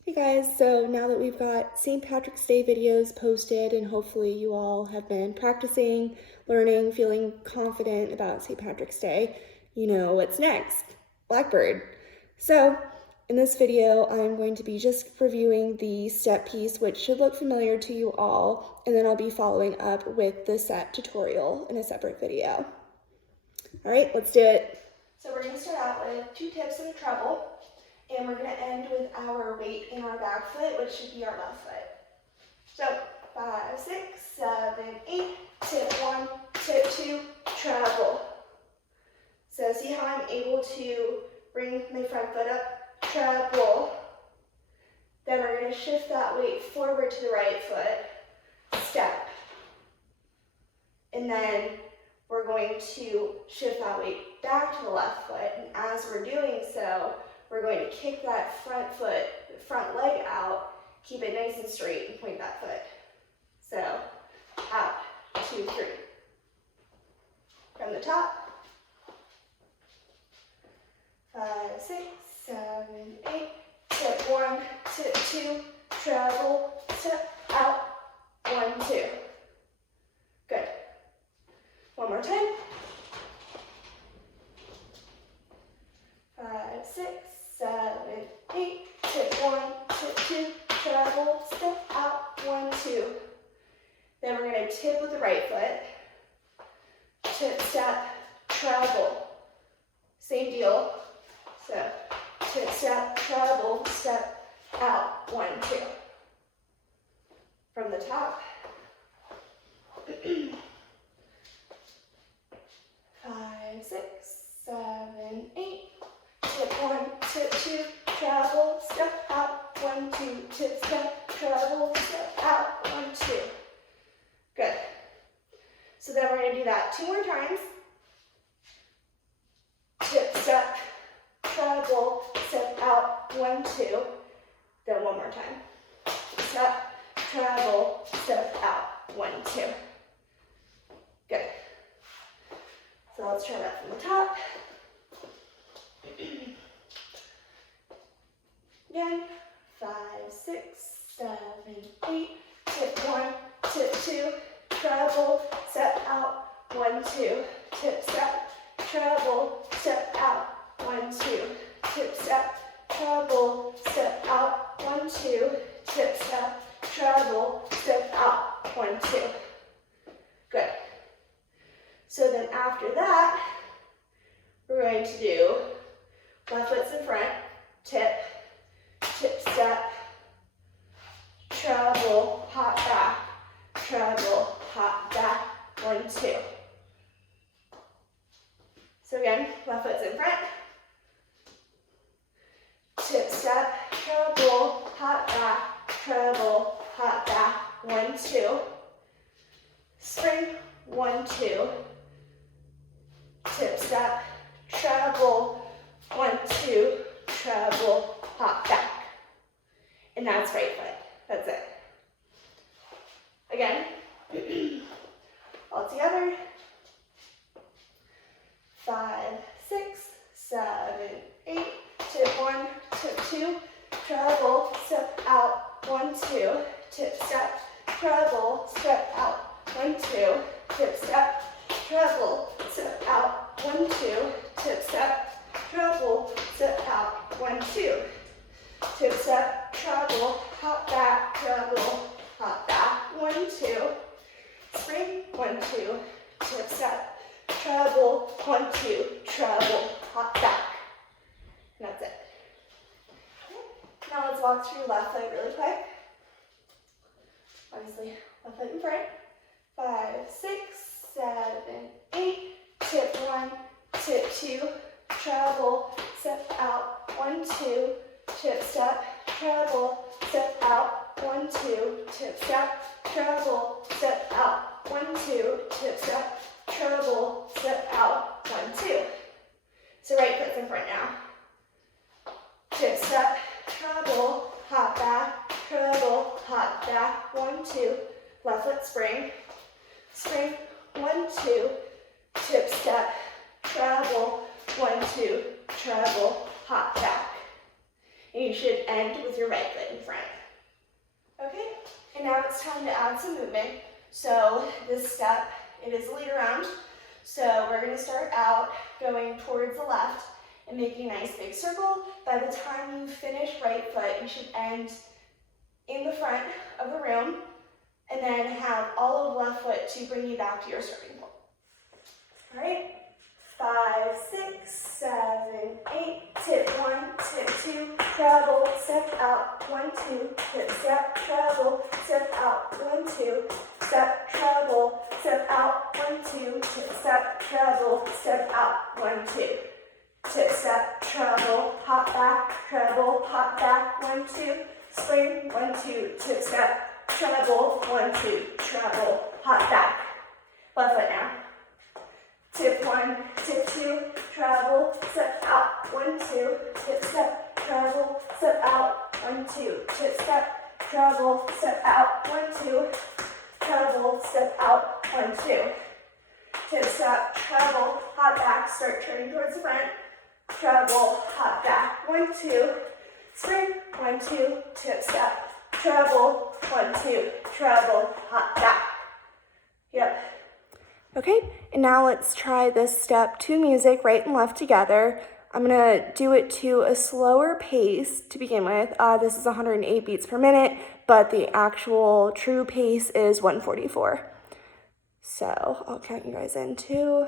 Hey guys, so now that we've got St. Patrick's Day videos posted and hopefully you all have been practicing, learning, feeling confident about St. Patrick's Day, you know what's next, Blackbird. So in this video, I'm going to be just reviewing the step piece, which should look familiar to you all, and then I'll be following up with the set tutorial in a separate video. All right, let's do it. So we're gonna start out with 2 tips and a treble. And we're going to end with our weight in our back foot, which should be our left foot. So 5, 6, 7, 8, tip 1, tip 2, treble. So see how I'm able to bring my front foot up, treble. Then we're going to shift that weight forward to the right foot, step. And then we're going to shift that weight back to the left foot. And as we're doing so, we're going to kick that front foot, the front leg out, keep it nice and straight, and point that foot. So, out, 2, 3. From the top. 5, 6, 7, 8. Tip 1, tip 2, treble, step out, 1, 2. Good. One more time. 5, 6, 7, 8, tip 1, tip 2, treble, step out, 1, 2. Then we're going to tip with the right foot, tip, step, treble. Same deal. So, tip, step, treble, step out, 1, 2. From the top. 5, 6, 7, 8. Tip 1, tip 2, treble, step out, 1, 2, tip, step, treble, step out, 1, 2. Good. So then we're going to do that 2 more times. Tip, step, treble, step out, 1, 2. Then one more time. Step, treble, step out, 1, 2. Good. So let's try that from the top. Again, 5, 6, 7, 8, tip 1, tip 2, treble, step out, 1, 2, tip, step, treble, step out, 1, 2, tip, step, treble, step out, 1, 2, tip, step, treble, step out, 1, 2. Good. So then after that, we're going to do left foot's in front, tip, tip, step, treble, hop back, treble, hop back, 1, 2. So again, left foot's in front, tip, step, treble, hop back, treble, hop back, 1, 2. Spring, 1, 2. Tip, step, treble, 1, 2, treble, hop back. And that's right foot. That's it. Again, all together. 5, 6, 7, 8. Tip 1, tip 2, treble, step out, 1, 2. Tip, step, treble, step out, 1, 2. Tip, step, treble, step out, 1, 2. Tip, step, treble, step out, 1, 2. Tip, step, treble, hop back, treble, hop back, 1, 2. Spring, 1, 2. Tip, step, treble, 1, 2, treble, hop back. And that's it. Okay. Now let's walk through left foot really quick. Obviously, left foot in front. 5, 6, 7, 8. Tip 1, tip 2, treble, step out, 1, 2. Tip, step, treble, step out, 1, 2. Tip, step, treble, step out, 1, 2. Tip, step, treble, step out, 1, 2. So right foot's in front now. Tip, step, treble, hop back, treble, hop back, 1, 2. Left foot spring, spring, 1, 2. Tip, step, treble, 1, 2, treble, hop back. And you you should end with your right foot in front. Okay, and now it's time to add some movement. So this step, it is a lead around. So we're going to start out going towards the left and making a nice big circle. By the time you finish right foot, you should end in the front of the room and then have all of left foot to bring you back to your starting point. All right, 5, 6, 7, 8, tip 1, tip 2, travel, step out, 1, 2, tip, step, travel, step out, 1, 2, step, travel, step out, 1, 2, tip, step, travel, step out, 1, 2, tip, step, travel, hop back, 1, 2, spring, 1, 2, tip, step, travel, 1, 2, travel, hop back, left foot now. Tip 1, tip 2, travel, step out, 1, 2, tip, step, travel, step out, 1, 2, tip, step, travel, step out, 1, 2, travel, step out, 1, 2, tip, step, travel, hop back, start turning towards the front, travel, hop back, 1, 2, spring, 1, 2, tip, step, travel, 1, 2, travel, hop back. Yep. Okay, and now let's try this step to music, right and left together. I'm gonna do it to a slower pace to begin with. This is 108 beats per minute, but the actual true pace is 144. So I'll count you guys in too.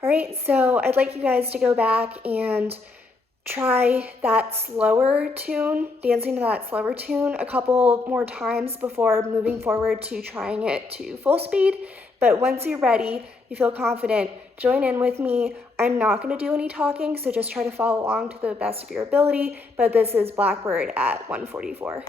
All right, so I'd like you guys to go back and try that slower tune, dancing to that slower tune a couple more times before moving forward to trying it to full speed. But once you're ready, you feel confident, join in with me. I'm not going to do any talking, so just try to follow along to the best of your ability, but this is Blackbird at 144.